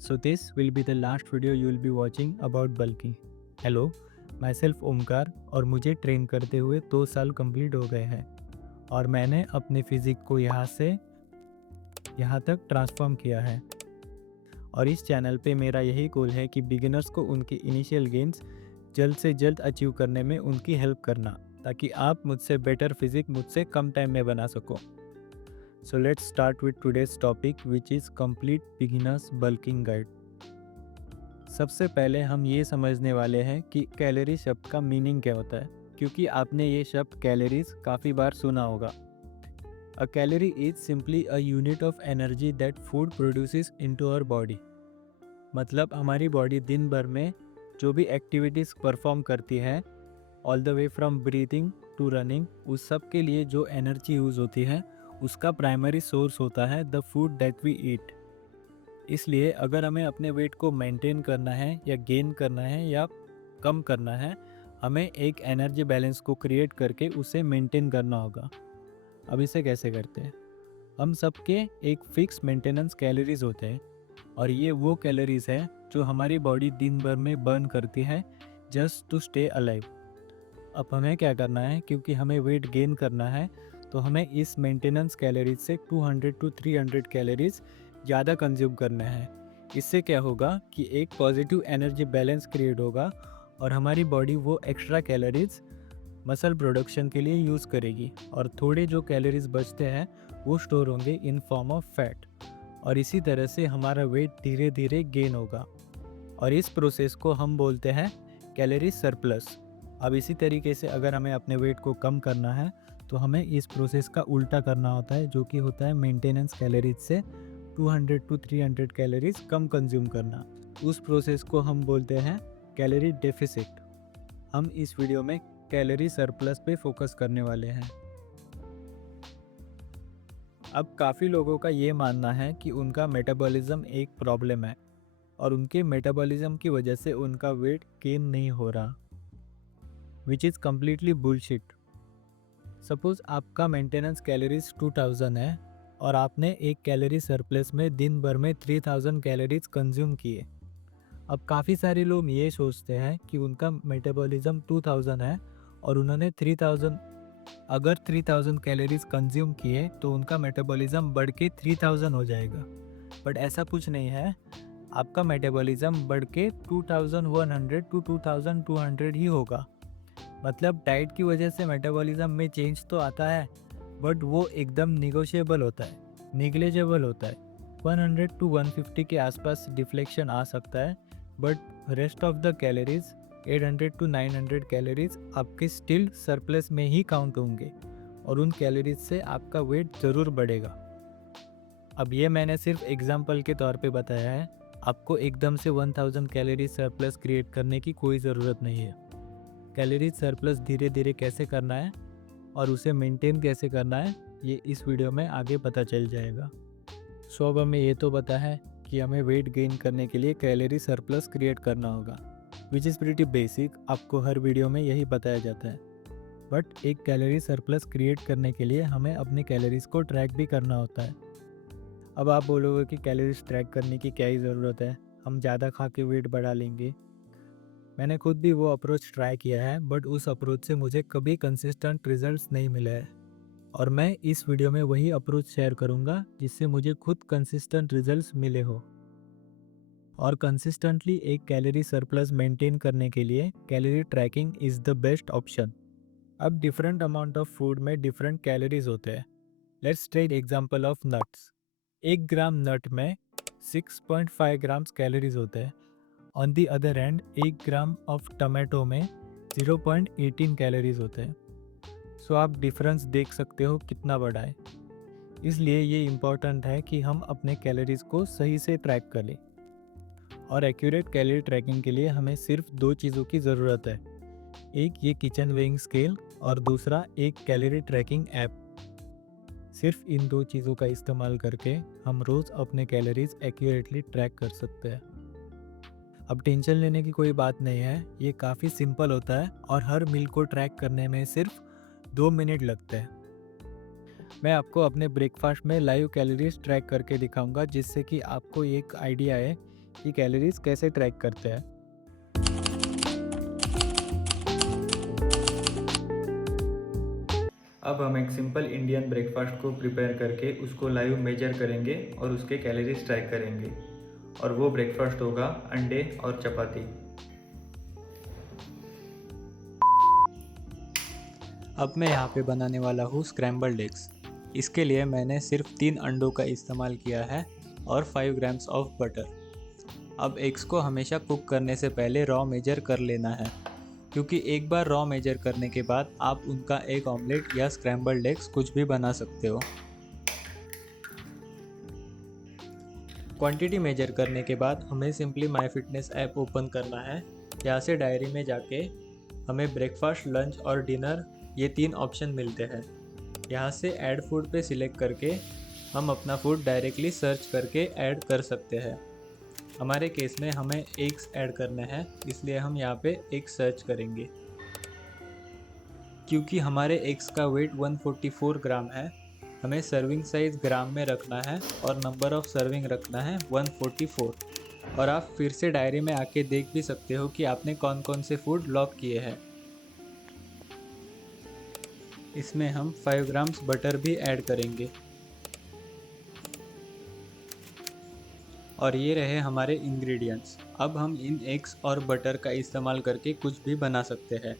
So this will be the last video you will be watching about bulking. Hello, myself Omkar और मुझे train करते हुए 2 साल complete हो गए हैं और मैंने अपने फिजिक को यहाँ से यहाँ तक ट्रांसफॉर्म किया है। और इस चैनल पे मेरा यही गोल है कि बिगिनर्स को उनके इनिशियल गेन्स जल्द से जल्द अचीव करने में उनकी हेल्प करना, ताकि आप मुझसे बेटर फिजिक मुझसे कम टाइम में बना सको। So let's start with today's topic, which is complete beginners bulking guide. सबसे पहले हम ये समझने वाले हैं कि कैलोरी शब्द का मीनिंग क्या होता है, क्योंकि आपने ये शब्द कैलोरीज काफ़ी बार सुना होगा। A calorie is simply a unit of energy that food produces into our body. मतलब हमारी बॉडी दिन भर में जो भी एक्टिविटीज़ परफॉर्म करती है, all the way from breathing to running, उस सब के लिए जो एनर्जी यूज़ होती है उसका प्राइमरी सोर्स होता है the food that we eat. इसलिए अगर हमें अपने वेट को मेंटेन करना है या गेन करना है या कम करना है, हमें एक एनर्जी बैलेंस को क्रिएट करके उसे मेंटेन करना होगा। अब इसे कैसे करते हैं? हम सबके एक फिक्स मेंटेनेंस कैलोरीज होते हैं और ये वो कैलोरीज है जो हमारी बॉडी दिन भर में बर्न करती है जस्ट टू स्टे अलाइव। अब हमें क्या करना है, क्योंकि हमें वेट गेन करना है तो हमें इस मेंटेनेंस कैलोरीज से 200 टू 300 कैलोरीज ज़्यादा कंज्यूम करना है। इससे क्या होगा कि एक पॉजिटिव एनर्जी बैलेंस क्रिएट होगा और हमारी बॉडी वो एक्स्ट्रा कैलोरीज मसल प्रोडक्शन के लिए यूज़ करेगी और थोड़े जो कैलोरीज बचते हैं वो स्टोर होंगे इन फॉर्म ऑफ फैट, और इसी तरह से हमारा वेट धीरे धीरे गेन होगा और इस प्रोसेस को हम बोलते हैं कैलोरी सरप्लस। अब इसी तरीके से अगर हमें अपने वेट को कम करना है तो हमें इस प्रोसेस का उल्टा करना होता है, जो कि होता है मेंटेनेंस कैलोरीज से 200 टू 300 कैलोरीज कम कंज्यूम करना। उस प्रोसेस को हम बोलते हैं कैलोरी डेफिसिट। हम इस वीडियो में कैलोरी सरप्लस पे फोकस करने वाले हैं। अब काफ़ी लोगों का ये मानना है कि उनका मेटाबॉलिज्म एक प्रॉब्लम है और उनके मेटाबॉलिज्म की वजह से उनका वेट गेन नहीं हो रहा, which is completely bullshit. Suppose आपका मेंटेनेंस कैलोरीज 2000 है और आपने एक कैलोरी सरप्लस में दिन भर में 3000 कैलोरीज कंज्यूम किए। अब काफ़ी सारे लोग ये सोचते हैं कि उनका मेटाबॉलिज्म 2000 है और उन्होंने 3000 कैलोरीज कंज्यूम किए तो उनका मेटाबॉलिज्म बढ़ के 3000 हो जाएगा। बट ऐसा कुछ नहीं है, आपका मेटाबॉलिज्म बढ़ के 2100 टू 2200 ही होगा। मतलब डाइट की वजह से मेटाबॉलिज्म में चेंज तो आता है, बट वो एकदम निगोशिएबल होता है, निग्लेजेबल होता है। 100 टू 150 के आसपास डिफ्लेक्शन आ सकता है, but rest of the calories 800 to 900 calories आपके स्टिल सरप्लस में ही काउंट होंगे और उन कैलोरीज से आपका वेट ज़रूर बढ़ेगा। अब ये मैंने सिर्फ एग्जाम्पल के तौर पे बताया है, आपको एकदम से 1000 कैलोरीज सरप्लस क्रिएट करने की कोई ज़रूरत नहीं है। कैलोरीज सरप्लस धीरे धीरे कैसे करना है और उसे मेंटेन कैसे करना है, ये इस वीडियो में आगे पता चल जाएगा। सो अब हमें ये तो पता है कि हमें वेट गेन करने के लिए कैलोरी सरप्लस क्रिएट करना होगा, विच इज़ प्रीटी बेसिक, आपको हर वीडियो में यही बताया जाता है। बट एक कैलोरी सरप्लस क्रिएट करने के लिए हमें अपनी कैलोरीज को ट्रैक भी करना होता है। अब आप बोलोगे कि कैलोरीज ट्रैक करने की क्या ही ज़रूरत है, हम ज़्यादा खा के वेट बढ़ा लेंगे। मैंने खुद भी वो अप्रोच ट्राई किया है, बट उस अप्रोच से मुझे कभी कंसिस्टेंट रिजल्ट्स नहीं मिले हैं और मैं इस वीडियो में वही अप्रोच शेयर करूंगा जिससे मुझे खुद कंसिस्टेंट रिजल्ट्स मिले हो। और कंसिस्टेंटली एक कैलोरी सरप्लस मेंटेन करने के लिए calorie tracking is the best option. अब डिफरेंट अमाउंट ऑफ फूड में डिफरेंट कैलोरीज होते हैं। Let's take example of nuts. 1 gram nut में 6.5 ग्राम्स कैलोरीज होते हैं। On the other end 1 gram of tomato में 0.18 कैलोरीज होते हैं। सो आप डिफरेंस देख सकते हो कितना बड़ा है। इसलिए ये इम्पॉर्टेंट है कि हम अपने कैलोरीज को सही से ट्रैक कर लें। और एक्यूरेट कैलोरी ट्रैकिंग के लिए हमें सिर्फ 2 चीज़ों की ज़रूरत है, एक ये किचन वेइंग स्केल और दूसरा एक कैलोरी ट्रैकिंग ऐप। सिर्फ इन 2 चीज़ों का इस्तेमाल करके हम रोज़ अपने कैलोरीज एक्यूरेटली ट्रैक कर सकते हैं। अब टेंशन लेने की कोई बात नहीं है, ये काफ़ी सिंपल होता है और हर मील को ट्रैक करने में सिर्फ 2 मिनट लगते हैं। मैं आपको अपने ब्रेकफास्ट में लाइव कैलोरीज ट्रैक करके दिखाऊंगा, जिससे कि आपको एक आइडिया है कि कैलोरीज कैसे ट्रैक करते हैं। अब हम एक सिंपल इंडियन ब्रेकफास्ट को प्रिपेयर करके उसको लाइव मेजर करेंगे और उसके कैलोरीज ट्रैक करेंगे, और वो ब्रेकफास्ट होगा अंडे और चपाती। अब मैं यहाँ पे बनाने वाला हूँ स्क्रैम्बल्ड एग्स। इसके लिए मैंने सिर्फ 3 अंडों का इस्तेमाल किया है और 5 ग्राम्स ऑफ बटर। अब एग्स को हमेशा कुक करने से पहले रॉ मेजर कर लेना है, क्योंकि एक बार रॉ मेजर करने के बाद आप उनका एक ऑमलेट या स्क्रैम्बल्ड एग्स कुछ भी बना सकते हो। क्वांटिटी मेजर करने के बाद हमें simply my fitness app open करना है। यहाँ से डायरी में जाके हमें ब्रेकफास्ट, लंच और डिनर ये 3 ऑप्शन मिलते हैं। यहाँ से ऐड फूड पे सिलेक्ट करके हम अपना फूड डायरेक्टली सर्च करके ऐड कर सकते हैं। हमारे केस में हमें एग्स ऐड करने हैं, इसलिए हम यहाँ पे एग सर्च करेंगे। क्योंकि हमारे एग्स का वेट 144 ग्राम है, हमें सर्विंग साइज ग्राम में रखना है और नंबर ऑफ सर्विंग रखना है 144। और आप फिर से डायरी में आके देख भी सकते हो कि आपने कौन कौन से फूड लॉक किए हैं। इसमें हम 5 ग्राम्स बटर भी ऐड करेंगे। और ये रहे हमारे इंग्रेडिएंट्स। अब हम इन एग्स और बटर का इस्तेमाल करके कुछ भी बना सकते हैं।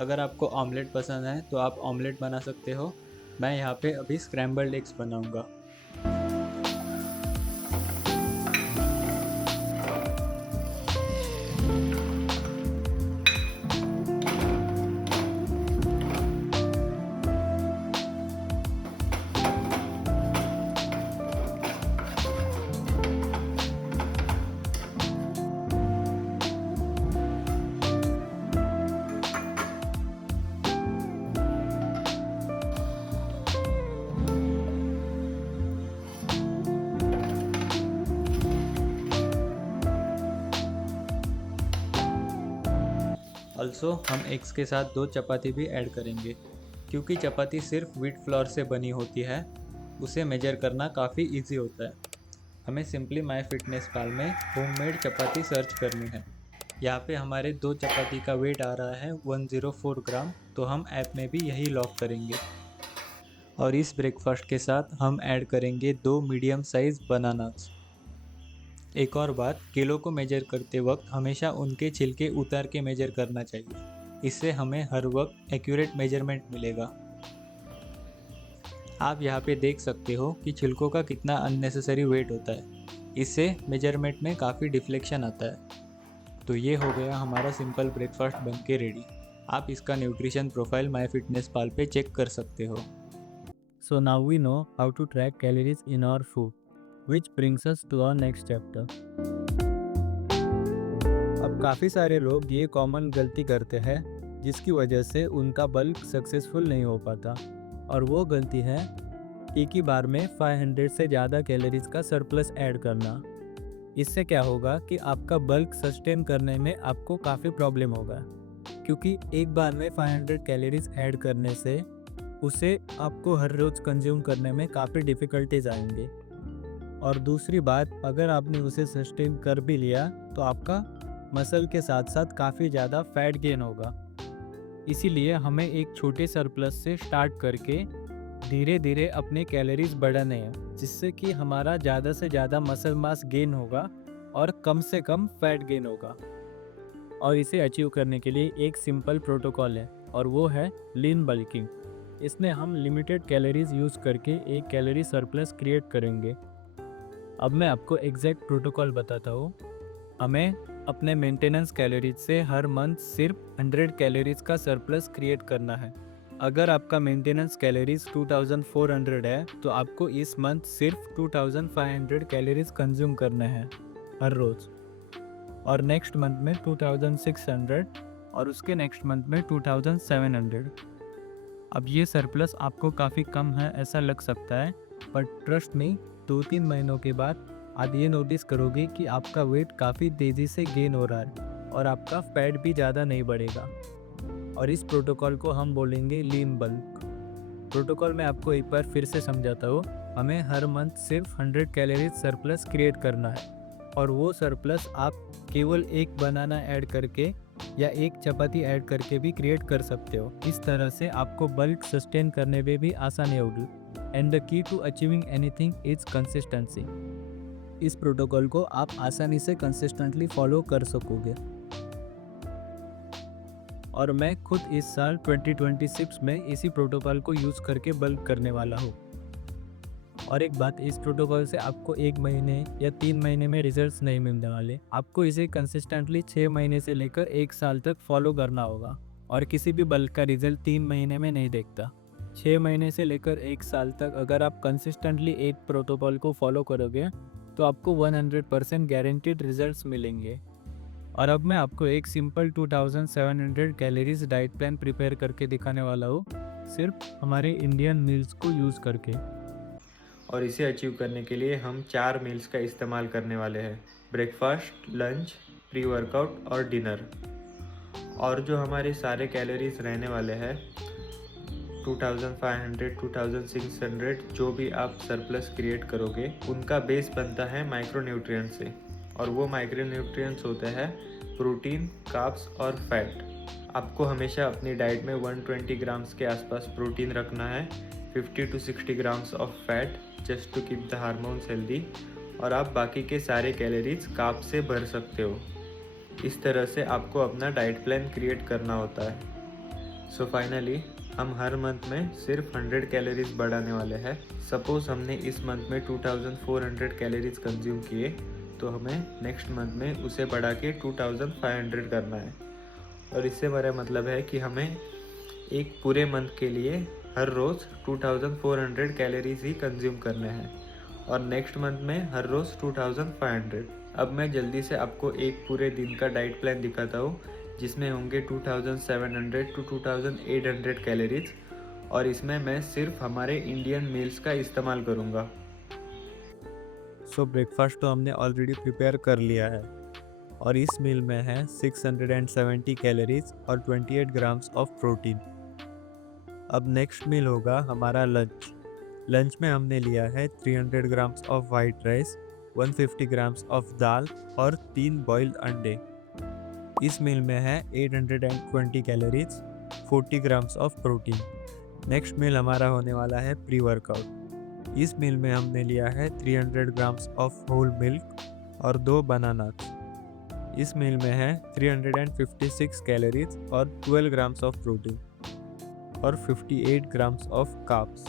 अगर आपको ऑमलेट पसंद है तो आप ऑमलेट बना सकते हो। मैं यहाँ पे अभी स्क्रैम्बल्ड एग्स बनाऊँगा। ऑल्सो हम एग्स के साथ 2 चपाती भी ऐड करेंगे। क्योंकि चपाती सिर्फ व्हीट फ्लोर से बनी होती है, उसे मेजर करना काफ़ी इजी होता है। हमें सिंपली माई फिटनेस पाल में होममेड चपाती सर्च करनी है। यहाँ पे हमारे 2 चपाती का वेट आ रहा है 104 ग्राम, तो हम ऐप में भी यही लॉक करेंगे। और इस ब्रेकफास्ट के साथ हम ऐड करेंगे 2 मीडियम साइज़ बनानास। एक और बात, किलो को मेजर करते वक्त हमेशा उनके छिलके उतार के मेजर करना चाहिए। इससे हमें हर वक्त एक्यूरेट मेजरमेंट मिलेगा। आप यहाँ पे देख सकते हो कि छिलकों का कितना अननेसेसरी वेट होता है। इससे मेजरमेंट में काफ़ी डिफ्लेक्शन आता है। तो ये हो गया हमारा सिंपल ब्रेकफास्ट बन के रेडी। आप इसका न्यूट्रिशन प्रोफाइल माई फिटनेस पाल पे चेक कर सकते हो। So now we know how to track calories in our food, which brings us to our next chapter. अब काफ़ी सारे लोग ये कॉमन गलती करते हैं जिसकी वजह से उनका बल्क सक्सेसफुल नहीं हो पाता, और वो गलती है एक ही बार में 500 से ज़्यादा कैलोरीज का सरप्लस ऐड करना। इससे क्या होगा कि आपका बल्क सस्टेन करने में आपको काफ़ी प्रॉब्लम होगा, क्योंकि एक बार में 500 कैलोरीज ऐड करने से उसे आपको हर रोज़ कंज्यूम करने में काफ़ी डिफ़िकल्टीज आएंगे। और दूसरी बात, अगर आपने उसे सस्टेन कर भी लिया तो आपका मसल के साथ साथ काफ़ी ज़्यादा फैट गेन होगा। इसीलिए हमें एक छोटे सरप्लस से स्टार्ट करके धीरे धीरे अपने कैलोरीज बढ़ाने हैं, जिससे कि हमारा ज़्यादा से ज़्यादा मसल मास गेन होगा और कम से कम फैट गेन होगा। और इसे अचीव करने के लिए एक सिंपल प्रोटोकॉल है, और वो है लीन बल्किंग। इसमें हम लिमिटेड कैलोरीज यूज़ करके एक कैलोरी सरप्लस क्रिएट करेंगे। अब मैं आपको एग्जैक्ट प्रोटोकॉल बताता हूँ। हमें अपने मेंटेनेंस कैलोरीज से हर मंथ सिर्फ 100 कैलोरीज का सरप्लस क्रिएट करना है। अगर आपका मेंटेनेंस कैलोरीज 2400 है तो आपको इस मंथ सिर्फ 2500 कैलोरीज कंज्यूम करने हैं हर रोज़, और नेक्स्ट मंथ में 2600 और उसके नेक्स्ट मंथ में 2700। अब ये सरप्लस आपको काफ़ी कम है ऐसा लग सकता है, बट ट्रस्ट मी, 2-3 महीनों के बाद आप ये नोटिस करोगे कि आपका वेट काफ़ी तेज़ी से गेन हो रहा है और आपका फैट भी ज़्यादा नहीं बढ़ेगा। और इस प्रोटोकॉल को हम बोलेंगे लीन बल्क प्रोटोकॉल। मैं आपको एक बार फिर से समझाता हूँ। हमें हर मंथ सिर्फ 100 कैलोरीज सरप्लस क्रिएट करना है। और वो सरप्लस आप केवल एक बनाना ऐड करके या एक चपाती ऐड करके भी क्रिएट कर सकते हो। इस तरह से आपको बल्क सस्टेन करने में भी आसानी होगी। And the key to achieving anything is consistency. इस प्रोटोकॉल को आप आसानी से कंसिस्टेंटली फॉलो कर सकोगे। और मैं खुद इस साल 2026 में इसी प्रोटोकॉल को यूज़ करके बल्क करने वाला हूँ। और एक बात, इस प्रोटोकॉल से आपको 1 महीने या 3 महीने में रिजल्ट्स नहीं मिलने वाले। आपको इसे कंसिस्टेंटली 6 महीने से लेकर 1 साल तक फॉलो करना होगा। और किसी भी बल्क का रिजल्ट 3 महीने में नहीं देखता। 6 महीने से लेकर 1 साल तक अगर आप कंसिस्टेंटली एक प्रोटोकॉल को फॉलो करोगे तो आपको 100% गारंटीड रिजल्ट्स मिलेंगे। और अब मैं आपको एक simple 2700 calories diet plan prepare करके दिखाने वाला हूँ, सिर्फ हमारे इंडियन मील्स को यूज़ करके। और इसे अचीव करने के लिए हम 4 मील्स का इस्तेमाल करने वाले हैं: ब्रेकफास्ट, लंच, प्री वर्कआउट और डिनर। और जो हमारे सारे कैलोरीज रहने वाले हैं 2500, 2600, जो भी आप सरप्लस क्रिएट करोगे उनका बेस बनता है माइक्रोन्यूट्रिएंट से। और वो माइक्रोन्यूट्रिएंट्स होते हैं प्रोटीन, कार्ब्स और फैट। आपको हमेशा अपनी डाइट में 120 ग्राम्स के आसपास प्रोटीन रखना है, 50 to 60 grams of fat just to keep the hormones healthy. और आप बाकी के सारे कैलोरीज कार्ब से भर सकते हो। इस तरह से आपको अपना डाइट प्लान क्रिएट करना होता है। सो फाइनली हम हर मंथ में सिर्फ 100 कैलोरीज बढ़ाने वाले हैं। सपोज हमने इस मंथ में 2400 कैलोरीज कंज्यूम किए तो हमें नेक्स्ट मंथ में उसे बढ़ा के 2500 करना है। और इससे मेरा मतलब है कि हमें एक पूरे मंथ के लिए हर रोज़ 2400 कैलोरीज ही कंज्यूम करने हैं और नेक्स्ट मंथ में हर रोज़ 2500। अब मैं जल्दी से आपको एक पूरे दिन का डाइट प्लान दिखाता हूँ जिसमें होंगे 2700 to 2800 कैलोरीज। और इसमें मैं सिर्फ हमारे इंडियन मील्स का इस्तेमाल करूँगा। सो ब्रेकफास्ट तो हमने ऑलरेडी प्रिपेयर कर लिया है और इस मील में है 670 कैलोरीज और 28 ग्राम्स ऑफ प्रोटीन। अब नेक्स्ट मील होगा हमारा लंच। लंच में हमने लिया है 300 grams of white rice, 150 grams of दाल और 3 बॉइल्ड अंडे। इस मील में है 820 calories, 40 grams of protein. Next meal हमारा होने वाला है प्री वर्कआउट। इस मील में हमने लिया है 300 ग्राम्स ऑफ होल मिल्क और 2 बनानास। इस मील में है 356 कैलोरीज और 12 ग्राम्स ऑफ प्रोटीन और 58 ग्राम्स ऑफ कार्ब्स।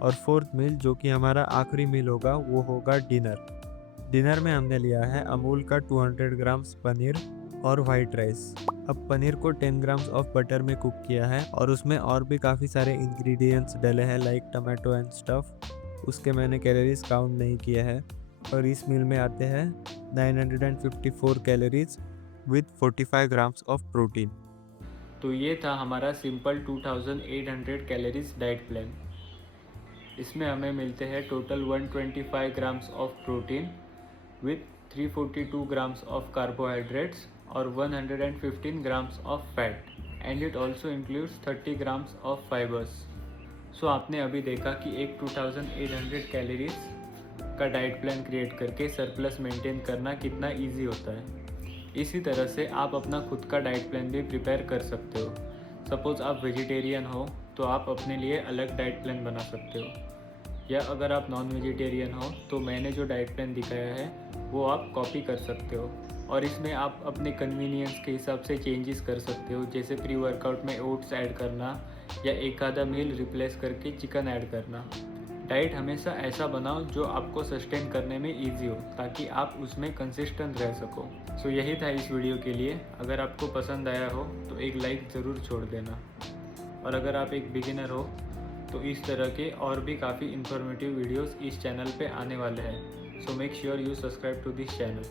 और फोर्थ मील जो कि हमारा आखिरी मील होगा वो होगा डिनर। डिनर में हमने लिया है अमूल का 200 ग्राम्स पनीर और वाइट राइस। अब पनीर को 10 ग्राम्स ऑफ बटर में कुक किया है और उसमें और भी काफ़ी सारे इंग्रेडिएंट्स डले हैं लाइक टमाटो एंड स्टफ। उसके मैंने कैलोरीज काउंट नहीं किया है। और इस मील में आते हैं 954 calories with 45 grams of protein. तो ये था हमारा सिंपल 2800 कैलोरीज डाइट प्लान। इसमें हमें मिलते हैं total 125 grams of protein with 342 grams of carbohydrates और 115 grams of fat and it also includes 30 grams of fibers. So आपने अभी देखा कि एक 2800 कैलोरीज का डाइट प्लान क्रिएट करके सरप्लस मेंटेन करना कितना इजी होता है। इसी तरह से आप अपना खुद का डाइट प्लान भी प्रिपेयर कर सकते हो। सपोज़ आप वेजिटेरियन हो तो आप अपने लिए अलग डाइट प्लान बना सकते हो, या अगर आप नॉन वेजिटेरियन हो तो मैंने जो डाइट प्लान दिखाया है वो आप कॉपी कर सकते हो। और इसमें आप अपने कन्वीनियंस के हिसाब से चेंजेस कर सकते हो, जैसे प्री वर्कआउट में ओट्स ऐड करना या एक आधा मील रिप्लेस करके चिकन ऐड करना। डाइट हमेशा ऐसा बनाओ जो आपको सस्टेन करने में इजी हो ताकि आप उसमें कंसिस्टेंट रह सको। सो यही था इस वीडियो के लिए। अगर आपको पसंद आया हो तो एक लाइक ज़रूर छोड़ देना। और अगर आप एक बिगिनर हो तो इस तरह के और भी काफ़ी इन्फॉर्मेटिव वीडियोस इस चैनल पे आने वाले हैं। So make sure you subscribe to this channel.